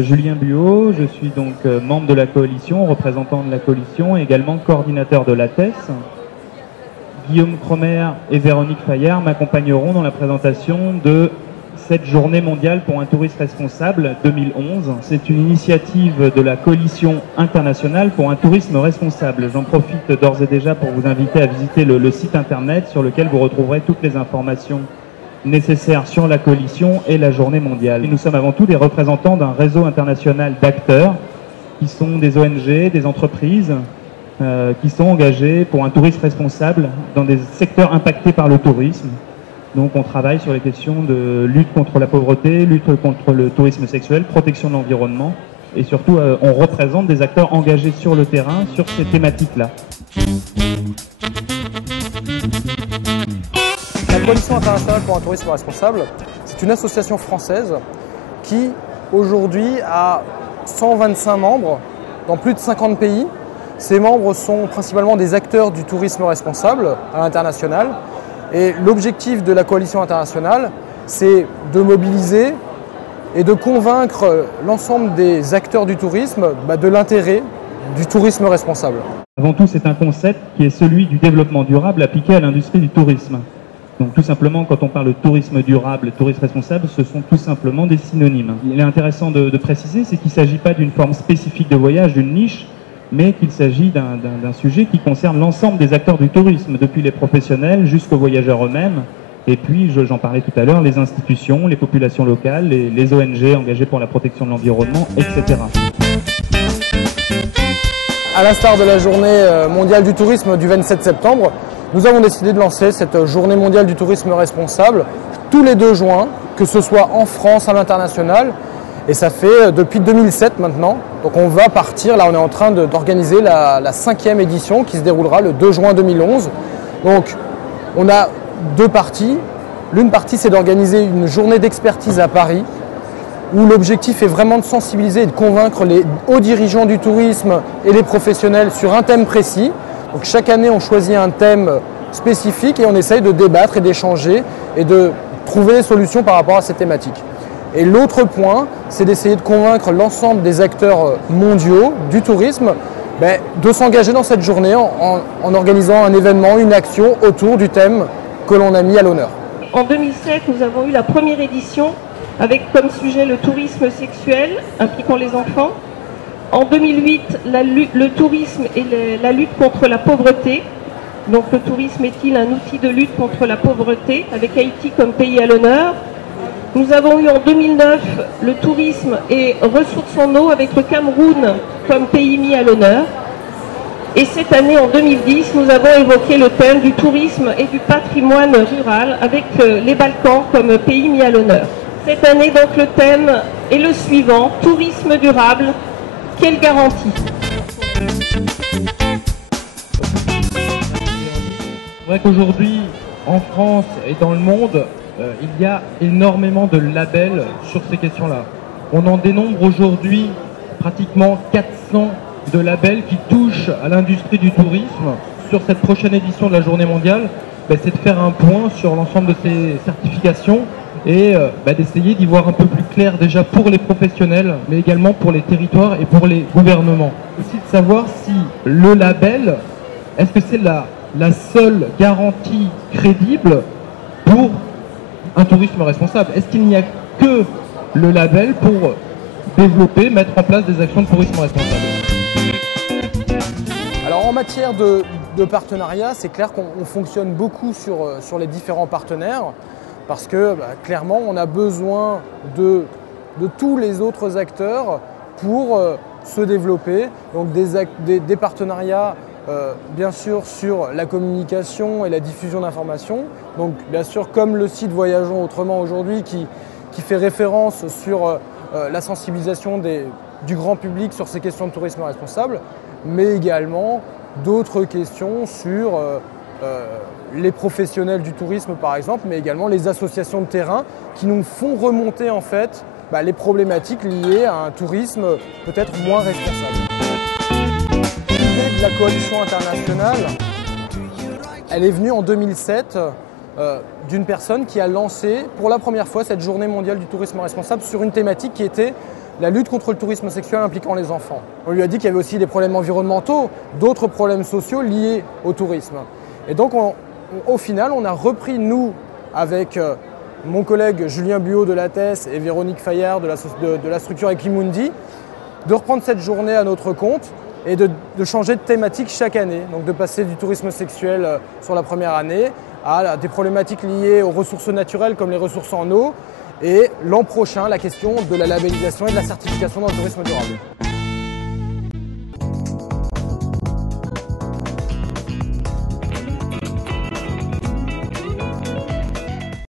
Julien Buot, je suis donc membre de la coalition, représentant de la coalition, et également coordinateur de l'ATES. Guillaume Cromer et Véronique Fayard m'accompagneront dans la présentation de cette journée mondiale pour un tourisme responsable 2011. C'est une initiative de la coalition internationale pour un tourisme responsable. J'en profite d'ores et déjà pour vous inviter à visiter le site internet sur lequel vous retrouverez toutes les informations nécessaires sur la coalition et la journée mondiale. Et nous sommes avant tout des représentants d'un réseau international d'acteurs qui sont des ONG, des entreprises, qui sont engagés pour un tourisme responsable dans des secteurs impactés par le tourisme. Donc on travaille sur les questions de lutte contre la pauvreté, lutte contre le tourisme sexuel, protection de l'environnement et surtout on représente des acteurs engagés sur le terrain sur ces thématiques-là. La Coalition internationale pour un tourisme responsable, c'est une association française qui aujourd'hui a 125 membres dans plus de 50 pays. Ces membres sont principalement des acteurs du tourisme responsable à l'international. Et l'objectif de la coalition internationale, c'est de mobiliser et de convaincre l'ensemble des acteurs du tourisme de l'intérêt du tourisme responsable. Avant tout, c'est un concept qui est celui du développement durable appliqué à l'industrie du tourisme. Donc tout simplement, quand on parle de tourisme durable et tourisme responsable, ce sont tout simplement des synonymes. Il est intéressant de préciser, c'est qu'il ne s'agit pas d'une forme spécifique de voyage, d'une niche, mais qu'il s'agit d'un sujet qui concerne l'ensemble des acteurs du tourisme, depuis les professionnels jusqu'aux voyageurs eux-mêmes, et puis, j'en parlais tout à l'heure, les institutions, les populations locales, les ONG engagées pour la protection de l'environnement, etc. À l'instar de la journée mondiale du tourisme du 27 septembre, nous avons décidé de lancer cette journée mondiale du tourisme responsable tous les 2 juin, que ce soit en France, à l'international. Et ça fait depuis 2007 maintenant. Donc on va partir, là on est en train d'organiser la 5e édition qui se déroulera le 2 juin 2011. Donc on a 2 parties. L'une partie c'est d'organiser une journée d'expertise à Paris où l'objectif est vraiment de sensibiliser et de convaincre les hauts dirigeants du tourisme et les professionnels sur un thème précis. Donc chaque année on choisit un thème spécifique et on essaye de débattre et d'échanger et de trouver des solutions par rapport à ces thématiques. Et l'autre point, c'est d'essayer de convaincre l'ensemble des acteurs mondiaux du tourisme de s'engager dans cette journée en organisant un événement, une action autour du thème que l'on a mis à l'honneur. En 2007, nous avons eu la première édition avec comme sujet le tourisme sexuel impliquant les enfants. En 2008, le tourisme et la lutte contre la pauvreté. Donc le tourisme est-il un outil de lutte contre la pauvreté avec Haïti comme pays à l'honneur? Nous avons eu en 2009 le tourisme et ressources en eau avec le Cameroun comme pays mis à l'honneur. Et cette année, en 2010, nous avons évoqué le thème du tourisme et du patrimoine rural avec les Balkans comme pays mis à l'honneur. Cette année, donc, le thème est le suivant, tourisme durable, quelle garantie? C'est vrai qu'aujourd'hui, en France et dans le monde, il y a énormément de labels sur ces questions-là. On en dénombre aujourd'hui pratiquement 400 de labels qui touchent à l'industrie du tourisme. Sur cette prochaine édition de la Journée mondiale, c'est de faire un point sur l'ensemble de ces certifications et d'essayer d'y voir un peu plus clair déjà pour les professionnels, mais également pour les territoires et pour les gouvernements. Aussi de savoir si le label, est-ce que c'est la seule garantie crédible pour un tourisme responsable? Est-ce qu'il n'y a que le label pour développer, mettre en place des actions de tourisme responsable? Alors en matière de partenariat, c'est clair qu'on fonctionne beaucoup sur les différents partenaires parce que clairement on a besoin de tous les autres acteurs pour se développer. Donc des partenariats bien sûr sur la communication et la diffusion d'informations. Donc bien sûr comme le site Voyageons Autrement aujourd'hui qui fait référence sur la sensibilisation du grand public sur ces questions de tourisme responsable, mais également d'autres questions sur les professionnels du tourisme par exemple, mais également les associations de terrain qui nous font remonter en fait les problématiques liées à un tourisme peut-être moins responsable. L'idée de la coalition internationale, Elle est venue en 2007 d'une personne qui a lancé pour la première fois cette journée mondiale du tourisme responsable sur une thématique qui était la lutte contre le tourisme sexuel impliquant les enfants. On lui a dit qu'il y avait aussi des problèmes environnementaux, d'autres problèmes sociaux liés au tourisme. Et donc au final, on a repris, nous, avec mon collègue Julien Buot de l'ATES et Véronique Fayard de la structure Equimundi, de reprendre cette journée à notre compte et de changer de thématique chaque année. Donc de passer du tourisme sexuel sur la première année à des problématiques liées aux ressources naturelles comme les ressources en eau, et l'an prochain, la question de la labellisation et de la certification dans le tourisme durable.